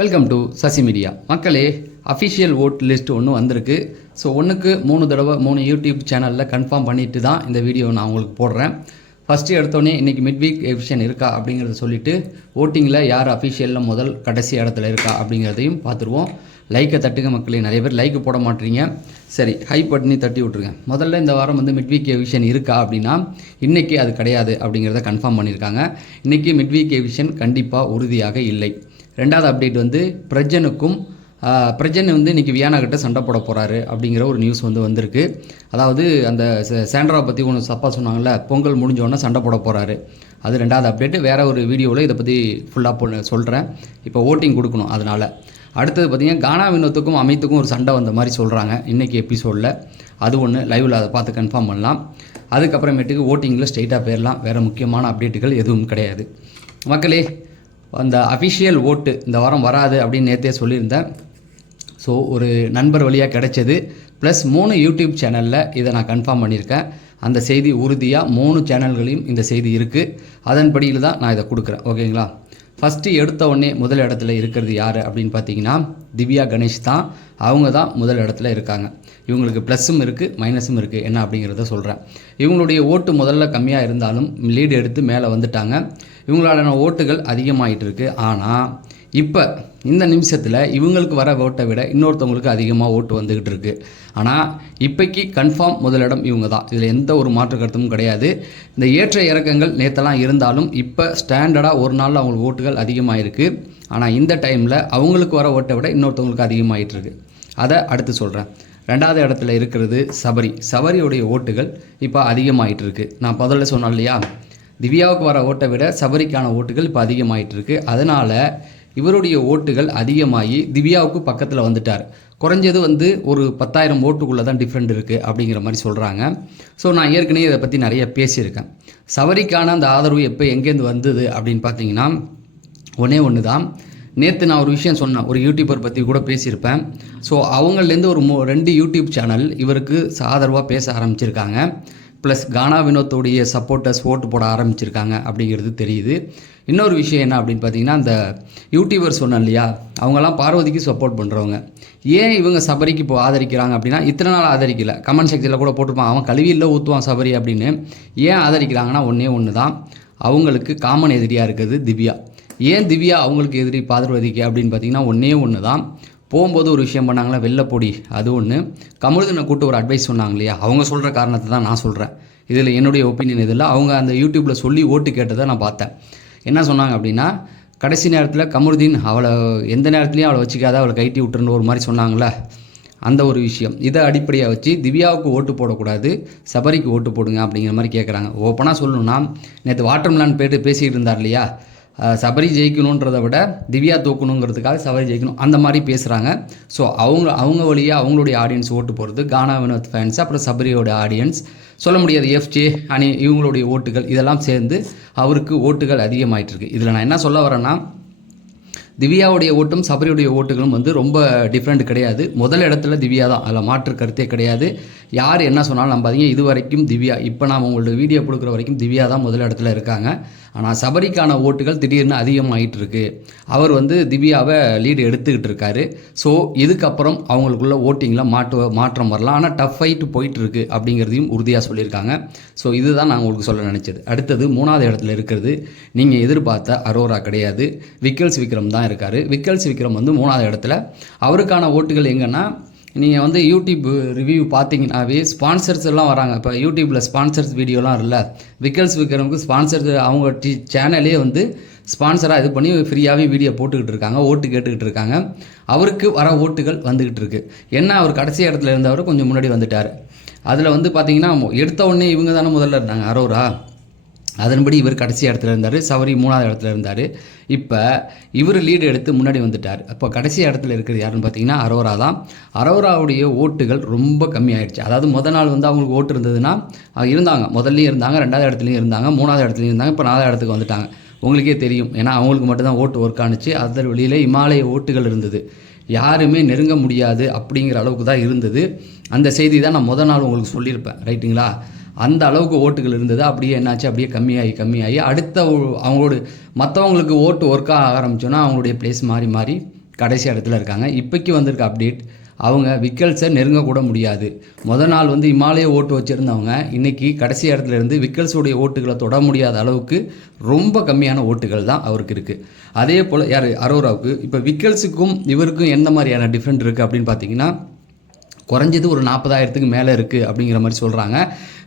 Welcome to Sasi media. மக்களே, official ஓட் list ஒன்று வந்திருக்கு. ஸோ ஒன்றுக்கு 3 தடவை 3 யூடியூப் சேனலில் கன்ஃபார்ம் பண்ணிட்டு தான் இந்த வீடியோ நான் உங்களுக்கு போடுறேன். ஃபஸ்ட்டு எடுத்தோடனே இன்றைக்கி மிட்வீக் எவிஷன் இருக்கா அப்படிங்கிறத சொல்லிவிட்டு ஓட்டிங்கில் யார் அஃபிஷியலில் முதல் கடைசி இடத்துல இருக்கா அப்படிங்கிறதையும் பார்த்துருவோம். லைக்கை தட்டுங்க மக்களே, நிறைய பேர் லைக்கு போட மாட்டீங்க. சரி, ஹை பட்டனி தட்டி விட்ருங்க. முதல்ல இந்த வாரம் மிட்வீக் எவிஷன் இருக்கா அப்படின்னா இன்றைக்கி அது கிடையாது அப்படிங்கிறத கன்ஃபார்ம் பண்ணியிருக்காங்க. இன்றைக்கி மிட்வீக் எவிஷன் கண்டிப்பாக உறுதியாக இல்லை. ரெண்டாவது அப்டேட் பிரஜன் இன்றைக்கி வியானா கிட்ட சண்டை போட போகிறாரு அப்படிங்கிற ஒரு நியூஸ் வந்திருக்கு. அதாவது அந்த சாண்ட்ராவை பற்றி ஒன்று தப்பாக சொன்னாங்கல்ல, பொங்கல் முடிஞ்சோடனே சண்டை போட போகிறாரு. அது ரெண்டாவது அப்டேட்டு. வேறு ஒரு வீடியோவில் இதை பற்றி ஃபுல்லாக சொல்கிறேன். இப்போ ஓட்டிங் கொடுக்கணும். அதனால் அடுத்தது பார்த்திங்கன்னா கானா வினோத்துக்கும் அமித்துக்கும் ஒரு சண்டை வந்த மாதிரி சொல்கிறாங்க இன்றைக்கி எபிசோடில். அது ஒன்று லைவில் அதை பார்த்து கன்ஃபார்ம் பண்ணலாம். அதுக்கப்புறமேட்டுக்கு ஓட்டிங்கில் ஸ்ட்ரெயிட்டாக போயிடலாம். வேறு முக்கியமான அப்டேட்டுகள் எதுவும் கிடையாது. மக்களே, அந்த அஃபிஷியல் ஓட்டு இந்த வாரம் வராது அப்படின்னு நேற்றே சொல்லியிருந்தேன். ஸோ ஒரு நண்பர் வழியாக கிடைச்சது. ப்ளஸ் 3 யூடியூப் சேனலில் இதை நான் கன்ஃபார்ம் பண்ணியிருக்கேன். அந்த செய்தி உறுதியாக 3 சேனல்களையும் இந்த செய்தி இருக்குது. அதன்படியில் தான் நான் இதை கொடுக்குறேன். ஓகேங்களா? ஃபஸ்ட்டு எடுத்த உடனே முதல் இடத்துல இருக்கிறது யார் அப்படின்னு பார்த்தீங்கன்னா திவ்யா கணேஷ் தான். அவங்க தான் முதல் இடத்துல இருக்காங்க. இவங்களுக்கு ப்ளஸ்ஸும் இருக்குது மைனஸும் இருக்குது. என்ன அப்படிங்கிறத சொல்கிறேன். இவங்களுடைய ஓட்டு முதல்ல கம்மியாக இருந்தாலும் லீடு எடுத்து மேலே வந்துட்டாங்க. இவங்களான ஓட்டுகள் அதிகமாகிட்டு இருக்கு. ஆனால் இப்போ இந்த நிமிஷத்தில் இவங்களுக்கு வர ஓட்டை விட இன்னொருத்தவங்களுக்கு அதிகமாக ஓட்டு வந்துக்கிட்டு இருக்குது. ஆனால் இப்போக்கி கன்ஃபார்ம் முதலிடம் இவங்க தான். இதில் எந்த ஒரு மாற்று கருத்தும் கிடையாது. இந்த ஏற்ற இறக்கங்கள் நேற்றெல்லாம் இருந்தாலும் இப்போ ஸ்டாண்டர்டாக ஒரு நாளில் அவங்களுக்கு ஓட்டுகள் அதிகமாக இருக்குது. ஆனால் இந்த டைமில் அவங்களுக்கு வர ஓட்டை விட இன்னொருத்தவங்களுக்கு அதிகமாகிட்டு இருக்கு. அதை அடுத்து சொல்கிறேன். ரெண்டாவது இடத்துல இருக்கிறது சபரியோடைய ஓட்டுகள் இப்போ அதிகமாகிட்டு இருக்குது. நான் முதல்ல சொன்னேன் இல்லையா, திவ்யாவுக்கு வர ஓட்டை விட சபரிக்கான ஓட்டுகள் இப்போ அதிகமாகிட்டு இருக்கு. அதனால் இவருடைய ஓட்டுகள் அதிகமாகி திவ்யாவுக்கு பக்கத்தில் வந்துட்டார். குறைஞ்சது ஒரு 10,000 ஓட்டுக்குள்ளே தான் டிஃப்ரெண்ட் இருக்குது அப்படிங்கிற மாதிரி சொல்கிறாங்க. ஸோ நான் ஏற்கனவே இதை பற்றி நிறைய பேசியிருக்கேன். சபரிக்கான அந்த ஆதரவு எப்போ எங்கேருந்து வந்தது அப்படின்னு பார்த்தீங்கன்னா ஒன்று தான். நேற்று நான் ஒரு விஷயம் சொன்னேன், ஒரு யூடியூபர் பற்றி கூட பேசியிருப்பேன். ஸோ அவங்கள்லேருந்து ஒரு 2 யூடியூப் சேனல் இவருக்கு ஆதரவாக பேச ஆரம்பிச்சிருக்காங்க. ப்ளஸ் கானா வினோத்துடைய சப்போர்ட்டர்ஸ் ஓட்டு போட ஆரம்பிச்சிருக்காங்க அப்படிங்கிறது தெரியுது. இன்னொரு விஷயம் என்ன அப்படின்னு பார்த்தீங்கன்னா, அந்த யூடியூபர் சொன்னேன் இல்லையா, அவங்கெல்லாம் பார்வதிக்கு சப்போர்ட் பண்ணுறவங்க. ஏன் இவங்க சபரிக்கு இப்போ ஆதரிக்கிறாங்க அப்படின்னா, இத்தனை நாள் ஆதரிக்கலை. கமெண்ட் செக்ஷனில் கூட போட்டிருப்பான், அவன் கல்வியில் ஊற்றுவான் சபரி அப்படின்னு. ஏன் ஆதரிக்கிறாங்கன்னா ஒன்று தான், அவங்களுக்கு காமன் எதிரியாக இருக்குது திவ்யா. ஏன் திவ்யா அவங்களுக்கு எதிரி பார்வதிக்கு அப்படின்னு பார்த்தீங்கன்னா ஒன்று தான். போகும்போது ஒரு விஷயம் பண்ணாங்களா, வெள்ளைப்பொடி, அது ஒன்று. கமலுதனை கூட்டு ஒரு அட்வைஸ் சொன்னாங்க இல்லையா, அவங்க சொல்கிற காரணத்தை தான் நான் சொல்கிறேன். இதில் என்னுடைய ஒப்பீனியன் இதில். அவங்க அந்த யூடியூப்பில் சொல்லி ஓட்டு கேட்டதை நான் பார்த்தேன். என்ன சொன்னாங்க அப்படின்னா, கடைசி நேரத்தில் கமருதீன் அவளை எந்த நேரத்துலையும் அவளை வச்சுக்காத, அவளை கைட்டி விட்டுருன்னு ஒரு மாதிரி சொன்னாங்களே, அந்த ஒரு விஷயம். இதை அடிப்படையாக வச்சு திவ்யாவுக்கு ஓட்டு போடக்கூடாது, சபரிக்கு ஓட்டு போடுங்க அப்படிங்கிற மாதிரி கேட்குறாங்க. ஓப்பனாக சொல்லணும்னா, நேற்று வாட்டர்மெலான் பேசிக்கிட்டு இருந்தார் இல்லையா, சபரி ஜெயிக்கணுன்றதை விட திவ்யா தூக்கணுங்கிறதுக்காக சபரி ஜெயிக்கணும் அந்த மாதிரி பேசுகிறாங்க. ஸோ அவங்க வழியாக அவங்களுடைய ஆடியன்ஸ் ஓட்டு போகிறது கானா வினோத் ஃபேன்ஸ், அப்புறம் சபரியோட ஆடியன்ஸ், சொல்ல முடியாது எஃப்ஜே அணி, இவங்களுடைய ஓட்டுகள் இதெல்லாம் சேர்ந்து அவருக்கு ஓட்டுகள் அதிகமாகிட்டு இருக்கு. இதில் நான் என்ன சொல்ல வரேன்னா, திவ்யாவுடைய ஓட்டும் சபரியுடைய ஓட்டுகளும் ரொம்ப டிஃப்ரெண்ட் கிடையாது. முதல் இடத்துல திவ்யா தான், அதில் மாற்று கருத்தே கிடையாது. யார் என்ன சொன்னாலும் நம்பாதீங்க. இது வரைக்கும் திவ்யா, இப்போ நான் உங்களோட வீடியோ கொடுக்குற வரைக்கும் திவ்யா தான் முதல் இடத்துல இருக்காங்க. ஆனால் சபரிக்கான ஓட்டுகள் திடீர்னு அதிகமாகிட்டு இருக்கு. அவர் திவ்யாவை லீடு எடுத்துக்கிட்டு இருக்காரு. ஸோ இதுக்கப்புறம் அவங்களுக்குள்ள ஓட்டிங்கில் மாற்றம் வரலாம். ஆனால் டஃப் ஃபைட்டு போயிட்டு இருக்கு அப்படிங்கிறதையும் உறுதியாக சொல்லியிருக்காங்க. ஸோ இதுதான் நான் உங்களுக்கு சொல்ல நினச்சது. அடுத்தது 3வது இடத்துல இருக்கிறது நீங்கள் எதிர்பார்த்த அரோரா கிடையாது, விக்கல்ஸ் விக்ரம் தான் இருக்கார். விக்கல்ஸ் விக்ரம் 3வது இடத்துல. அவருக்கான ஓட்டுகள் எங்கன்னா, நீங்கள் யூடியூப் ரிவ்யூ பார்த்தீங்கன்னாவே ஸ்பான்சர்ஸ் எல்லாம் வராங்க. இப்போ யூடியூப்பில் ஸ்பான்சர்ஸ் வீடியோலாம் இல்லை, விக்கல்ஸ் விக்ரமுக்கு ஸ்பான்சர்ஸ் அவங்க சேனலே ஸ்பான்சராக இது பண்ணி ஃப்ரீயாகவே வீடியோ போட்டுக்கிட்டு இருக்காங்க, ஓட்டு கேட்டுக்கிட்டு இருக்காங்க. அவருக்கு வர ஓட்டுகள் வந்துக்கிட்டு இருக்கு. என்ன, அவர் கடைசி இடத்துல இருந்தவர் கொஞ்சம் முன்னாடி வந்துட்டார். அதில் பார்த்தீங்கன்னா எடுத்த உடனே இவங்க தானே முதல்ல இருந்தாங்க, அரோரா. அதன்படி இவர் கடைசி இடத்துல இருந்தார், சபரி 3வது இடத்துல இருந்தார். இப்போ இவர் லீடு எடுத்து முன்னாடி வந்துட்டார். அப்போ கடைசி இடத்துல இருக்கிறது யாருன்னு பார்த்தீங்கன்னா அரோரா தான். அரோராவுடைய ஓட்டுகள் ரொம்ப கம்மியாயிடுச்சு. அதாவது முதல் நாள் அவங்களுக்கு ஓட்டு இருந்ததுன்னா இருந்தாங்க, முதல்லையும் இருந்தாங்க, 2வது இடத்துலையும் இருந்தாங்க, 3வது இடத்துலையும் இருந்தாங்க, இப்போ 4வது இடத்துக்கு வந்துட்டாங்க. உங்களுக்கே தெரியும், ஏன்னா அவங்களுக்கு மட்டும்தான் ஓட்டு ஒர்க் ஆணுச்சு. அதர் வெளியில் இமாலய ஓட்டுகள் இருந்தது, யாருமே நெருங்க முடியாது அப்படிங்கிற அளவுக்கு தான் இருந்தது. அந்த செய்தி தான் நான் முதல் நாள் உங்களுக்கு சொல்லியிருப்பேன், ரைட்டுங்களா? அந்த அளவுக்கு ஓட்டுகள் இருந்தது. அப்படியே என்னாச்சு, அப்படியே கம்மியாகி அடுத்த அவங்களோட மற்றவங்களுக்கு ஓட்டு ஒர்க்காக ஆரம்பிச்சோன்னா அவங்களுடைய பிளேஸ் மாறி கடைசி இடத்துல இருக்காங்க. இப்போக்கி வந்திருக்க அப்டேட், அவங்க விக்கல்ஸை நெருங்கக்கூட முடியாது. நாள் வந்து இமாலய ஓட்டு வச்சுருந்தவங்க இன்றைக்கி கடைசி இடத்துல இருந்து விக்கல்ஸுடைய ஓட்டுகளை தொட முடியாத அளவுக்கு ரொம்ப கம்மியான ஓட்டுகள் தான் அவருக்கு இருக்குது. அதே போல் யார் அரோராவுக்கு இப்போ விக்கல்ஸுக்கும் இவருக்கும் எந்த மாதிரியான டிஃப்ரெண்ட் இருக்குது அப்படின்னு பார்த்தீங்கன்னா, குறைஞ்சது ஒரு 40,000க்கு மேலே இருக்குது அப்படிங்கிற மாதிரி சொல்கிறாங்க.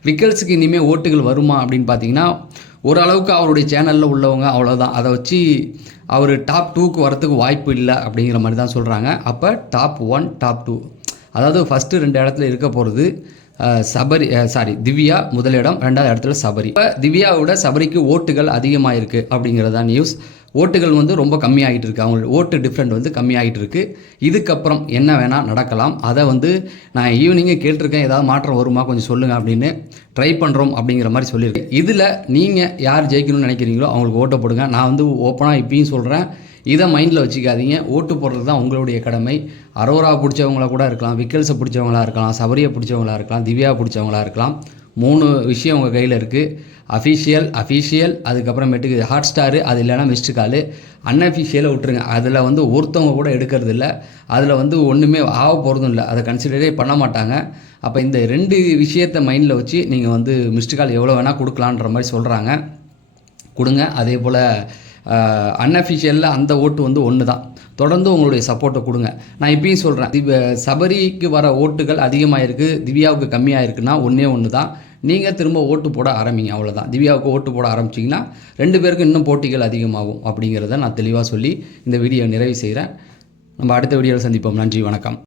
விக்கல்ஸுக்கு இனிமேல் ஓட்டுகள் வருமா அப்படின்னு பார்த்தீங்கன்னா, ஓரளவுக்கு அவருடைய சேனலில் உள்ளவங்க அவ்வளோதான். அதை வச்சு அவர் டாப் 2க்கு வரத்துக்கு வாய்ப்பு இல்லை அப்படிங்கிற மாதிரி தான் சொல்கிறாங்க. அப்போ டாப் 1 டாப் 2 அதாவது ஃபஸ்ட்டு 2 இடத்துல இருக்க போகிறது திவ்யா முதலிடம், 2வது இடத்துல சபரி. இப்போ திவ்யாவோட சபரிக்கு ஓட்டுகள் அதிகமாக இருக்குது அப்படிங்கிறதா நியூஸ். ஓட்டுகள் வந்து ரொம்ப கம்மியாகிட்டு இருக்குது, அவங்களோட ஓட்டு டிஃப்ரெண்ட் வந்து கம்மியாகிட்டு இருக்குது. இதுக்கப்புறம் என்ன வேணால் நடக்கலாம். அதை வந்து நான் ஈவினிங்கே கேட்டிருக்கேன், ஏதாவது மாற்றம் வருமா கொஞ்சம் சொல்லுங்கள் அப்படின்னு. ட்ரை பண்ணுறோம் அப்படிங்கிற மாதிரி சொல்லியிருக்கேன். இதில் நீங்கள் யார் ஜெயிக்கணும்னு நினைக்கிறீங்களோ அவங்களுக்கு ஓட்டை போடுங்க. நான் வந்து ஓப்பனாக இப்பயும் சொல்கிறேன், இதை மைண்டில் வச்சுக்காதீங்க. ஓட்டு போடுறது தான் உங்களுடைய கடமை. அரோரா பிடிச்சவங்களா கூட இருக்கலாம், விக்கல்ஸை பிடிச்சவங்களா இருக்கலாம், சபரியை பிடிச்சவங்களா இருக்கலாம், திவ்யா பிடிச்சவங்களா இருக்கலாம். 3 விஷயம் உங்கள் கையில் இருக்குது. அஃபீஷியல் அதுக்கப்புறமேட்டுக்கு ஹாட் ஸ்டாரு, அது இல்லைனா மிஸ்டு காலு. அன்அஃபீஷியலை விட்டுருங்க, அதில் வந்து ஒருத்தவங்க கூட எடுக்கிறது இல்லை. அதில் வந்து ஒன்றுமே ஆக போகிறதும் இல்லை, அதை கன்சிடரே பண்ண மாட்டாங்க. அப்போ இந்த 2 விஷயத்தை மைண்டில் வச்சு நீங்கள் வந்து மிஸ்டு கால் எவ்வளோ வேணால் கொடுக்கலான்ற மாதிரி சொல்கிறாங்க, கொடுங்க. அதே போல் அன்அஃபிஷியலில் அந்த ஓட்டு வந்து ஒன்று தான். தொடர்ந்து உங்களுடைய சப்போர்ட்டை கொடுங்க. நான் இப்பயும் சொல்கிறேன், சபரிக்கு வர ஓட்டுகள் அதிகமாக இருக்குது, திவ்யாவுக்கு கம்மியாக இருக்குன்னா ஒன்று தான். நீங்கள் திரும்ப ஓட்டு போட ஆரம்பிங்க, அவ்வளோதான். திவ்யாவுக்கு ஓட்டு போட ஆரம்பிச்சிங்கன்னா 2 பேருக்கும் இன்னும் போட்டிகள் அதிகமாகும் அப்படிங்கிறத நான் தெளிவாக சொல்லி இந்த வீடியோ நிறைவு செய்கிறேன். நம்ம அடுத்த வீடியோவில் சந்திப்போம். நன்றி, வணக்கம்.